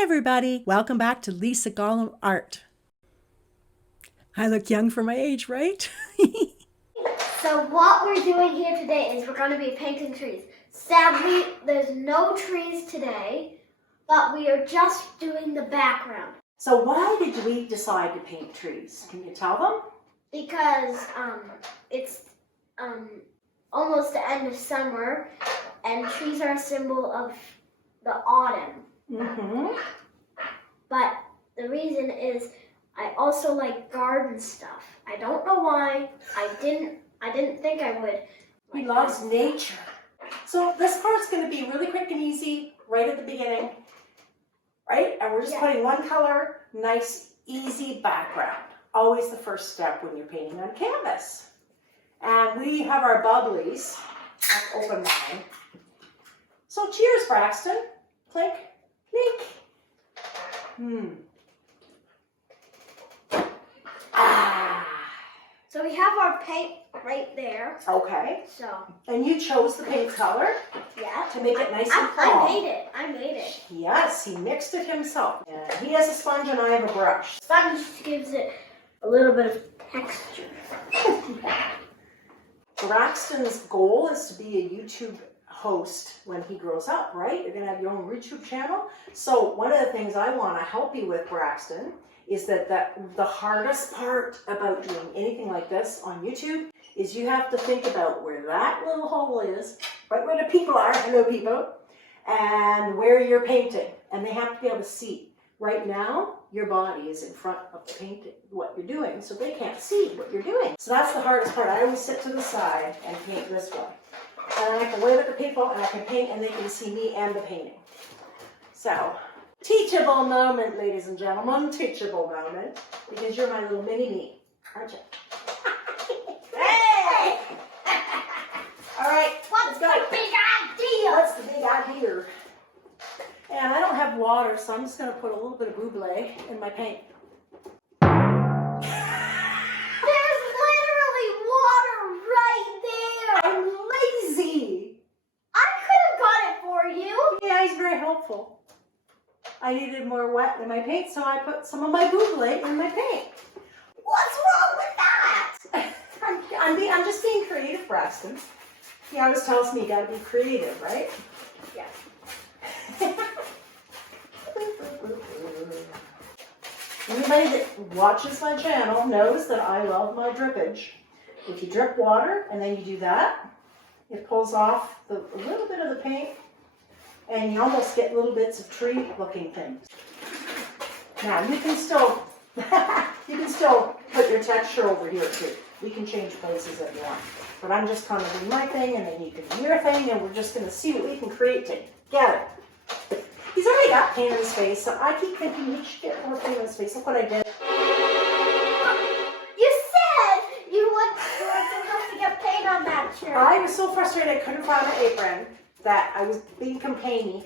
Hi everybody, welcome back to Lisa Gollum Art. I look young for my age, right? So what we're doing here today is we're going to be painting trees. Sadly, there's no trees today, but we are just doing the background. So why did we decide to paint trees? Can you tell them? Because it's almost the end of summer, and trees are a symbol of the autumn. Mm-hmm. But the reason is I also like garden stuff. I don't know why. I didn't think I would. He loves nature. So this part's going to be really quick and easy right at the beginning, right? And we're just putting one color, nice, easy background. Always the first step when you're painting on canvas. And we have our bubblies. I'll open mine. So cheers, Braxton. Clink, clink. So we have our paint right there. Okay. So. And you chose the paint color? Yeah. To make it nice and calm. I made it. Yes, he mixed it himself. And he has a sponge and I have a brush. Sponge gives it a little bit of texture. Braxton's goal is to be a YouTube host when he grows up, right? You're going to have your own YouTube channel. So one of the things I want to help you with, Braxton, is that the hardest part about doing anything like this on YouTube is you have to think about where that little hole is, right where the people are, hello people, and where you're painting. And they have to be able to see. Right now, your body is in front of the painting, what you're doing, so they can't see what you're doing. So that's the hardest part. I always sit to the side and paint this way. And I can wave at the people and I can paint and they can see me and the painting. So, teachable moment, ladies and gentlemen, teachable moment, because you're my little mini-me, aren't you? Hey! All right, What's the big idea? What's the big idea? And I don't have water, so I'm just going to put a little bit of buble in my paint. There's literally water right there. I'm lazy. I could have got it for you. Yeah, he's very helpful. I needed more wet in my paint, so I put some of my buble in my paint. What's wrong with that? I'm just being creative, Braxton. He always tells me you got to be creative, right? Yeah. Anybody that watches my channel knows that I love my drippage. If you drip water and then you do that, it pulls off a little bit of the paint and you almost get little bits of tree looking things. Now you can still put your texture over here too. We can change places if you want. But I'm just kind of doing my thing and then you can do your thing and we're just going to see what we can create together. He's already got paint in his face, so I keep thinking he should get more paint in his face. Look what I did. You said you weren't supposed to get paint on that shirt. I was so frustrated I couldn't find my apron that I was being complainy,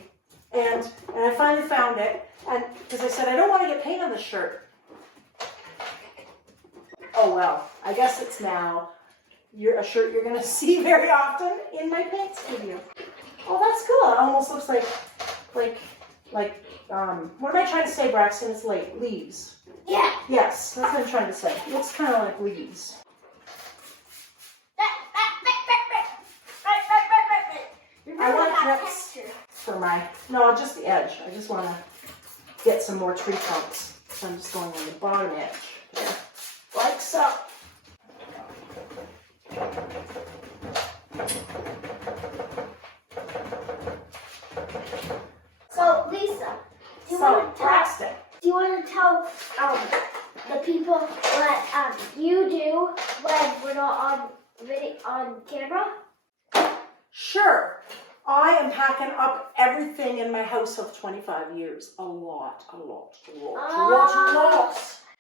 and I finally found it, and because I said I don't want to get paint on the shirt. Oh well, I guess it's now a shirt you're going to see very often in my paint studio. Oh, that's cool. It almost looks like what am I trying to say, Braxton? It's like leaves. Yeah. Yes, that's what I'm trying to say. It looks kind of like leaves. I want that for no, just the edge. I just want to get some more tree trunks. So I'm just going on the bottom edge here, like so. So Lisa, do you want to tell the people what you do when we're not on camera? You're I am packing up everything in my house of 25 years. A lot.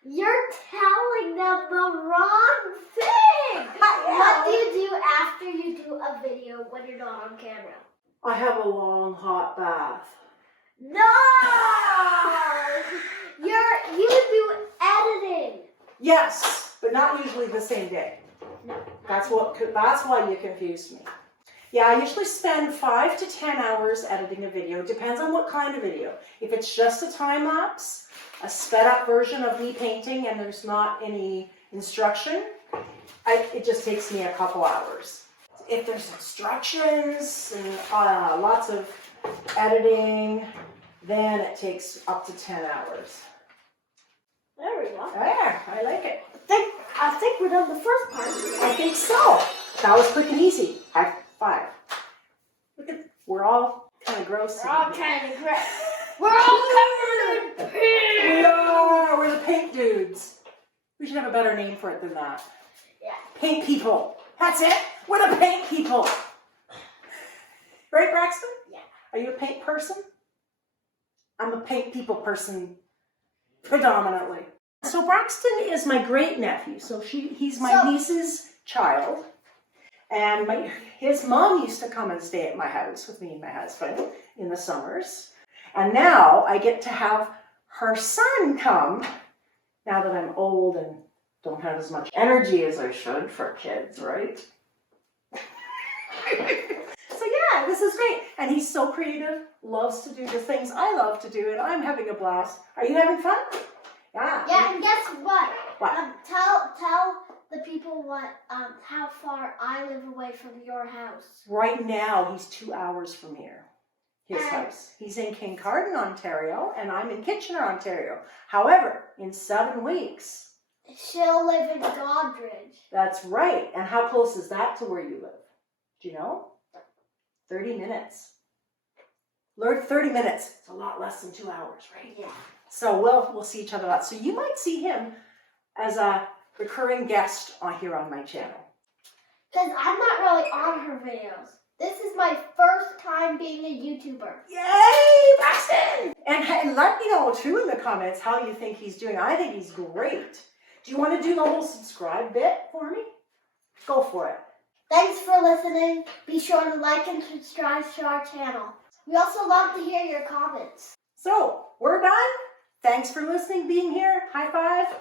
You're telling them the wrong thing. What do you do after you do a video when you're not on camera? I have a long hot bath. No! You do editing. Yes, but not usually the same day. No. That's why you confused me. Yeah, I usually spend 5 to 10 hours editing a video. It depends on what kind of video. If it's just a time lapse, a sped up version of me painting and there's not any instruction, it just takes me a couple hours. If there's instructions and lots of editing, then it takes up to 10 hours. There we go. Yeah, I like it. I think we're done the first part. I think so. That was quick and easy. High five. Look at, we're all kind of gross. We're all kind of great. We're all covered in paint. We are. We're the paint dudes. We should have a better name for it than that. Yeah. Paint people. That's it. We're the paint people. Right, Braxton? Yeah. Are you a paint person? I'm a paint people person predominantly. So Braxton is my great nephew. So he's my niece's child. And his mom used to come and stay at my house with me and my husband in the summers. And now I get to have her son come, now that I'm old and don't have as much energy as I should for kids, right? So yeah, this is great. And he's so creative, loves to do the things I love to do, and I'm having a blast. Are you having fun? Yeah. Yeah, and guess what? What? Tell the people how far I live away from your house. Right now, he's 2 hours from here. His house. He's in Kincardine, Ontario, and I'm in Kitchener, Ontario. However, in 7 weeks... She'll live in Godridge. That's right. And how close is that to where you live? Do you know? 30 minutes. Lord, 30 minutes. It's a lot less than 2 hours, right? Yeah. So we'll see each other a lot. So you might see him as a recurring guest here on my channel. Because I'm not really on her videos. This is my first time being a YouTuber. Yay, Braxton! And let me know, too, in the comments how you think he's doing. I think he's great. Do you want to do the whole subscribe bit for me? Go for it. Thanks for listening. Be sure to like and subscribe to our channel. We also love to hear your comments. So, we're done. Thanks for listening, being here. High five.